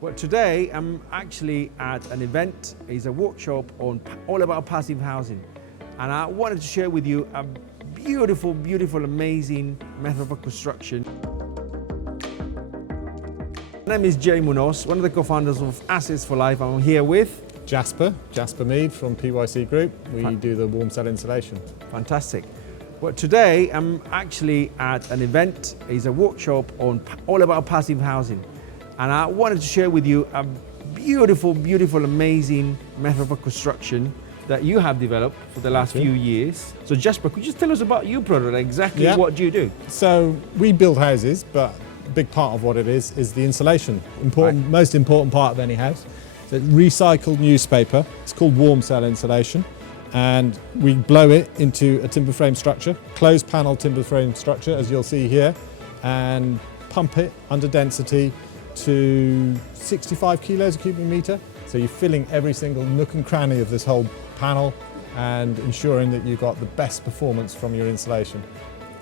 Well, today I'm actually at an event. It's a workshop on all about passive housing, and I wanted to share with you a beautiful, amazing method of construction. My name is Jerry Munoz, one of the co-founders of Assets for Life. I'm here with Jasper Mead from PYC Group. We do the warm cell insulation. Fantastic. Well, today I'm actually at an event. It's a workshop on all about passive housing. And I wanted to share with you a beautiful, amazing method of construction that you have developed for the last few years. So Jasper, could you just tell us about your product? Exactly what do you do? So we build houses, but a big part of what it is the insulation. Most important part of any house. So it's recycled newspaper. It's called warm cell insulation. And we blow it into a timber frame structure, closed panel timber frame structure, as you'll see here, and pump it under density to 65 kilos a cubic metre. So you're filling every single nook and cranny of this whole panel and ensuring that you've got the best performance from your insulation.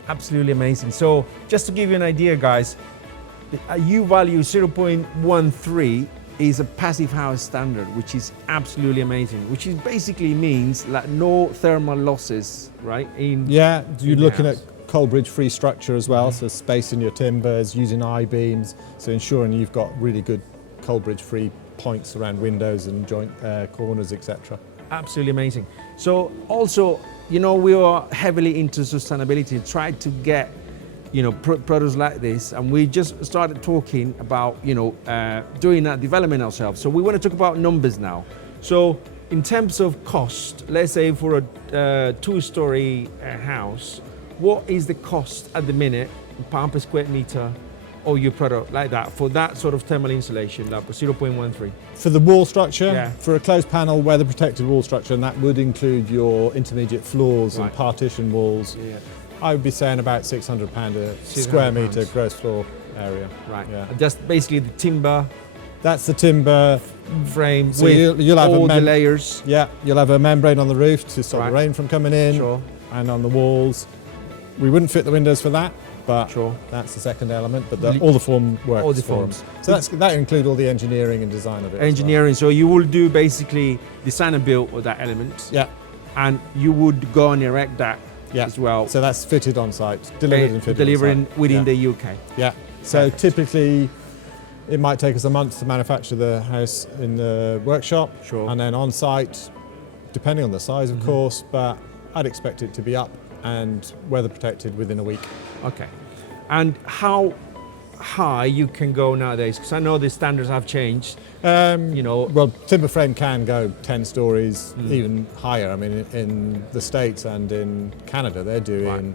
Absolutely amazing. So just to give you an idea, guys, a U-value 0.13 is a passive house standard, which is absolutely amazing, which is basically means like no thermal losses, right? You're looking at Coldbridge free structure as well, so spacing your timbers, using I-beams, so ensuring you've got really good Coldbridge free points around windows and joint corners, etc. Absolutely amazing. So also, we are heavily into sustainability, try to get products like this, and we just started talking about doing that development ourselves. So we want to talk about numbers now. So in terms of cost, let's say for a two-story house, what is the cost at the minute per square meter of your product like that for that sort of thermal insulation, like 0.13? For the wall structure, for a closed panel weather protected wall structure, and that would include your intermediate floors and partition walls, I would be saying about £600 a square metre gross floor area. Right. Yeah. Just basically the timber. That's the timber frame so with you'll have all the layers. Yeah, you'll have a membrane on the roof to stop the rain from coming in, and on the walls. We wouldn't fit the windows for that, but that's the second element. But all the form works. All the forms. So that includes all the engineering and design of it. Engineering. So you will do basically design and build of that element. Yeah. And you would go and erect that as well. So that's fitted on site, delivered and fitted. Delivering within the UK. Yeah. So typically, it might take us a month to manufacture the house in the workshop, and then on site, depending on the size, of course. But I'd expect it to be up and weather protected within a week. Okay. And how high you can go nowadays? Because I know the standards have changed. Well, timber frame can go 10 stories, even higher. I mean, in the States and in Canada, they're doing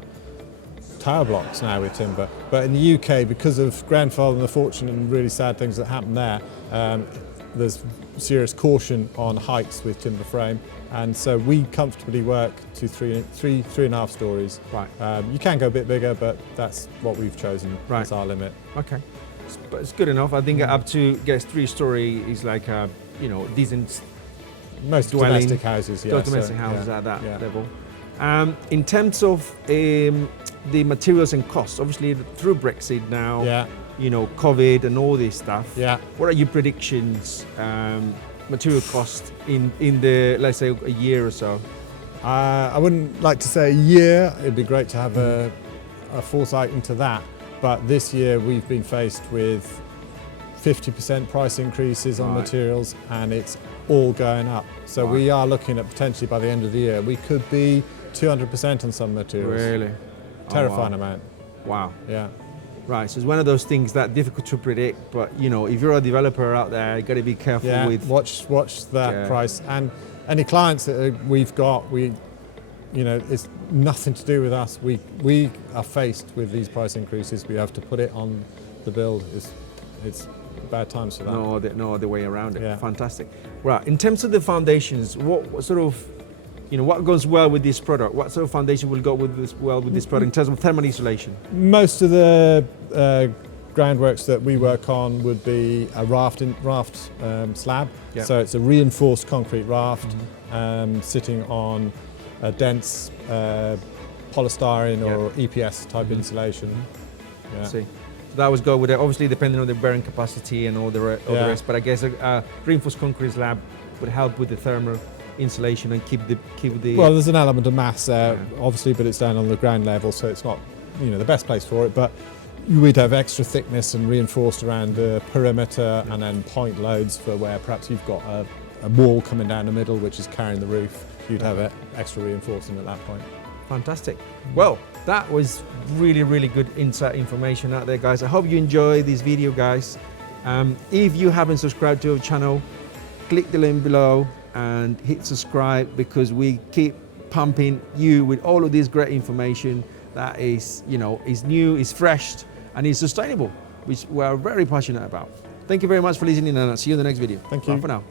tower blocks now with timber. But in the UK, because of Grenfell and the fortunate and really sad things that happened there, there's serious caution on heights with timber frame. And so we comfortably work to three and a half stories. Right. You can go a bit bigger, but that's what we've chosen. Right. That's our limit. Okay. But it's good enough. I think up to 3-story is like a decent. Most dwelling, domestic houses, domestic houses at that level. In terms of the materials and costs, obviously through Brexit now, COVID and all this stuff. Yeah. What are your predictions? Material cost in the, let's say, a year or so? I wouldn't like to say a year. It'd be great to have a foresight into that. But this year we've been faced with 50% price increases on materials, and it's all going up. So we are looking at potentially by the end of the year, we could be 200% on some materials. Really? Terrifying amount. Wow. Yeah. Right, so it's one of those things that difficult to predict, but if you're a developer out there, you got to be careful with. Watch that price, and any clients that we've got, it's nothing to do with us. We are faced with these price increases. We have to put it on the build. It's bad times for that. No other way around it. Yeah. Fantastic. Right, in terms of the foundations, what sort of, what goes well with this product? What sort of foundation will go with this product in terms of thermal insulation? Most of the groundworks that we work on would be a raft slab. Yeah. So it's a reinforced concrete raft sitting on a dense polystyrene or EPS type insulation. Yeah. See. So that was go with it. Obviously, depending on the bearing capacity and all the rest. But I guess a reinforced concrete slab would help with the thermal insulation and keep the. Well, there's an element of mass there, obviously, but it's down on the ground level, so it's not, the best place for it. But we'd have extra thickness and reinforced around the perimeter, and then point loads for where perhaps you've got a wall coming down the middle, which is carrying the roof. You'd have extra reinforcing at that point. Fantastic. Well, that was really, really good insight information out there, guys. I hope you enjoy this video, guys. If you haven't subscribed to our channel, click the link below and hit subscribe, because we keep pumping you with all of this great information that is, is new, is fresh, and is sustainable, which we are very passionate about. Thank you very much for listening, and I'll see you in the next video. Thank you. Bye for now.